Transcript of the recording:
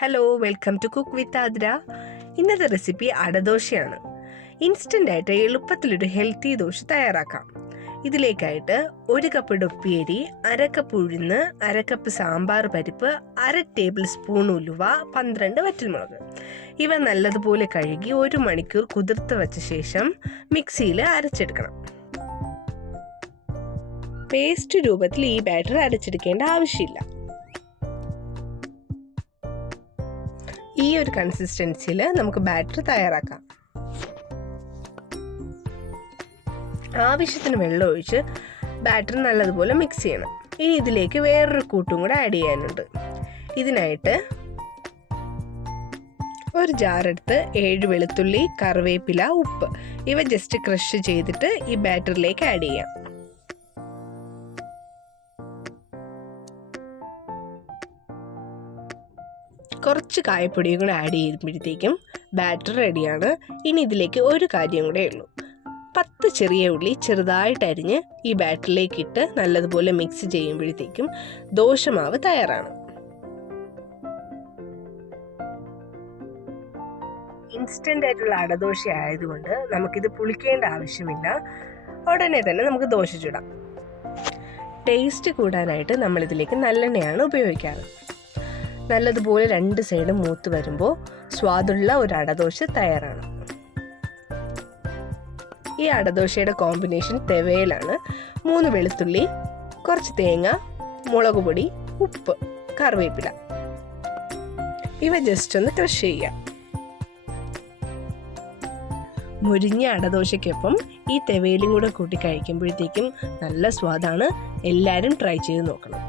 Hello, welcome to cook with Aadra. ഇന്നത്തെ recipe അടദോശയാണ്. Instant ആയിട്ട് എളുപ്പത്തിലൊരു healthy dosa തയ്യാറാക്കാം. ഇതിലേക്കായിട്ട് 1 കപ്പ് ഉപ്പേരി, 1/2 കപ്പ് ഉഴുന്ന്, 1/2 കപ്പ് സാമ്പാർ പരിപ്പ്, 1/2 ടേബിൾ സ്പൂൺ ഉലുവ, 12 വറ്റൽമുളക്. ഇവ നല്ലതുപോലെ കഴുകി 1 മണിക്കൂർ കുതിർത്ത് വച്ച ശേഷം മിക്സിയിൽ അരച്ചെടുക്കണം. പേസ്റ്റ് രൂപത്തിൽ ഈ ബാറ്റർ അരച്ചെടുക്കേണ്ട ആവശ്യമില്ല. ഈ ഒരു കൺസിസ്റ്റൻസിയിൽ നമുക്ക് ബാറ്റർ തയ്യാറാക്കാം. ആവശ്യത്തിന് വെള്ളം ഒഴിച്ച് ബാറ്റർ നല്ലതുപോലെ മിക്സ് ചെയ്യണം. ഇനി ഇതിലേക്ക് വേറൊരു കൂട്ടും കൂടെ ആഡ് ചെയ്യാനുണ്ട്. ഇതിനായിട്ട് ഒരു ജാറെടുത്ത് 7 വെളുത്തുള്ളി, കറിവേപ്പില, ഉപ്പ് ഇവ ജസ്റ്റ് ക്രഷ് ചെയ്തിട്ട് ഈ ബാറ്ററിലേക്ക് ആഡ് ചെയ്യാം. കുറച്ച് കായപ്പൊടിയും കൂടെ ആഡ് ചെയ്യുമ്പോഴത്തേക്കും ബാറ്റർ റെഡിയാണ്. ഇനി ഇതിലേക്ക് ഒരു കാര്യം കൂടെ ഉള്ളൂ. 10 ചെറിയ ഉള്ളി ചെറുതായിട്ട് അരിഞ്ഞ് ഈ ബാറ്ററിലേക്ക് ഇട്ട് നല്ലതുപോലെ മിക്സ് ചെയ്യുമ്പോഴത്തേക്കും ദോശമാവ് തയ്യാറാണ്. ഇൻസ്റ്റൻ്റ് ആയിട്ടുള്ള അടദോശ ആയതുകൊണ്ട് നമുക്കിത് പുളിക്കേണ്ട ആവശ്യമില്ല. ഉടനെ തന്നെ നമുക്ക് ദോശ ചുടാം. ടേസ്റ്റ് കൂടാനായിട്ട് നമ്മളിതിലേക്ക് നല്ലെണ്ണയാണ് ഉപയോഗിക്കാറ്. നല്ലതുപോലെ 2 സൈഡും മൂത്ത് വരുമ്പോൾ സ്വാദുള്ള ഒരു അടദോശ തയ്യാറാണ്. ഈ അടദോശയുടെ കോമ്പിനേഷൻ തെവയിലാണ്. 3 വെളുത്തുള്ളി, കുറച്ച് തേങ്ങ, മുളക് പൊടി, ഉപ്പ്, കറിവേപ്പില ഇവ ജസ്റ്റ് ഒന്ന് ക്രഷ് ചെയ്യുക. മുരിഞ്ഞ അടദോശയ്ക്കൊപ്പം ഈ തെവയിലും കൂടെ കൂട്ടി കഴിക്കുമ്പോഴത്തേക്കും നല്ല സ്വാദാണ്. എല്ലാവരും ട്രൈ ചെയ്ത് നോക്കണം.